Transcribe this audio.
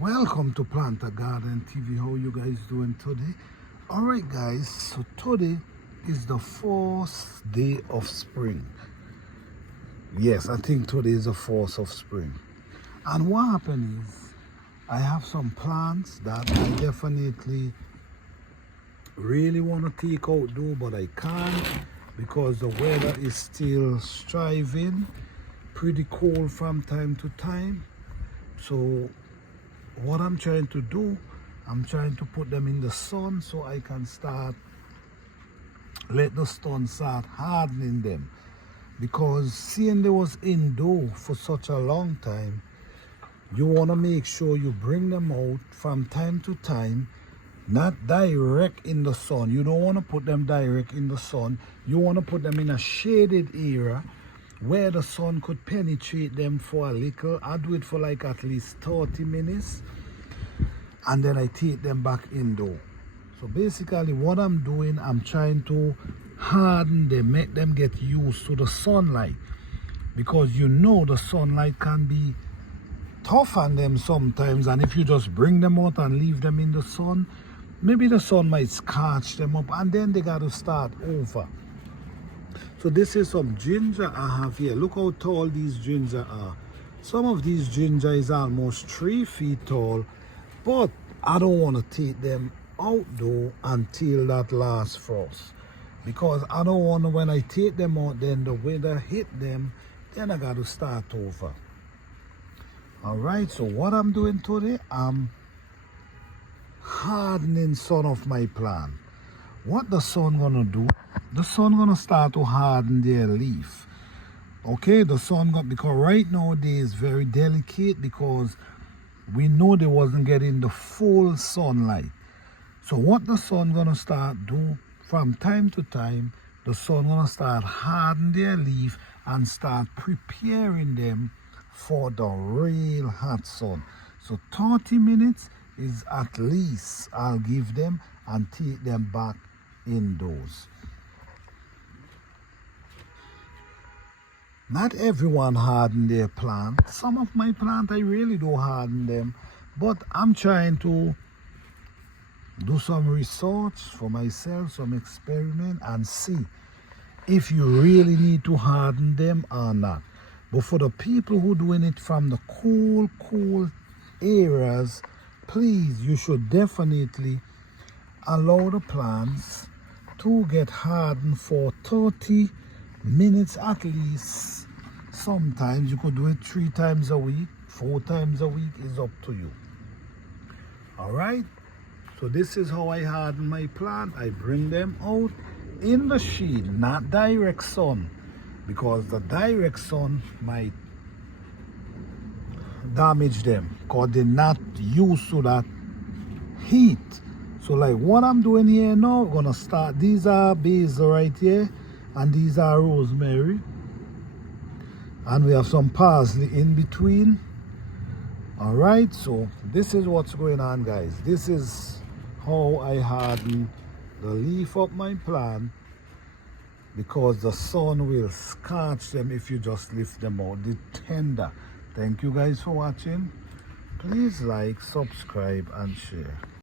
Welcome to Plant a Garden TV. How you guys doing today? Alright guys, so today is the 4th day of spring. Yes, I think today is the 4th of spring. And what happened is I have some plants that I definitely really want to take out though, but I can't because the weather is still striving, pretty cold from time to time. So what I'm trying to do, I'm trying to put them in the sun so I can let the sun start hardening them. Because seeing they was indoor for such a long time, you want to make sure you bring them out from time to time, not direct in the sun. You don't want to put them direct in the sun. You want to put them in a shaded area where the sun could penetrate them for a little. I do it for like at least 30 minutes and then I take them back indoor. So basically what I'm doing, I'm trying to harden them, make them get used to the sunlight, because you know the sunlight can be tough on them sometimes, and if you just bring them out and leave them in the sun, maybe the sun might scorch them up and then they got to start over. So this is some ginger I have here. Look how tall these ginger are. Some of these ginger is almost 3 feet tall, but I don't want to take them out though until that last frost, because I don't want to, when I take them out, then the weather hit them, then I got to start over. All right, so what I'm doing today, I'm hardening some of my plant. What the sun gonna do? The sun gonna start to harden their leaf. Okay, the sun got, because right now they is very delicate because we know they wasn't getting the full sunlight. So what the sun gonna start do from time to time, the sun gonna start harden their leaf and start preparing them for the real hot sun. So 30 minutes is at least I'll give them and take them back indoors. Not everyone harden their plant. Some of my plant I really do harden them, but I'm trying to do some research for myself, some experiment, and see if you really need to harden them or not. But for the people who doing it from the cool areas, please, you should definitely allow the plants to get hardened for 30 minutes at least. Sometimes you could do it 3 times a week, 4 times a week, is up to you. All right, so this is how I harden my plant. I bring them out in the shade, not direct sun, because the direct sun might damage them because they're not used to that heat. So like what I'm doing here now, I'm gonna start, these are basil right here, and these are rosemary, and we have some parsley in between. All right, so this is what's going on, guys. This is how I harden the leaf of my plant, because the sun will scorch them if you just lift them out. They're tender. Thank you guys for watching. Please like, subscribe and share.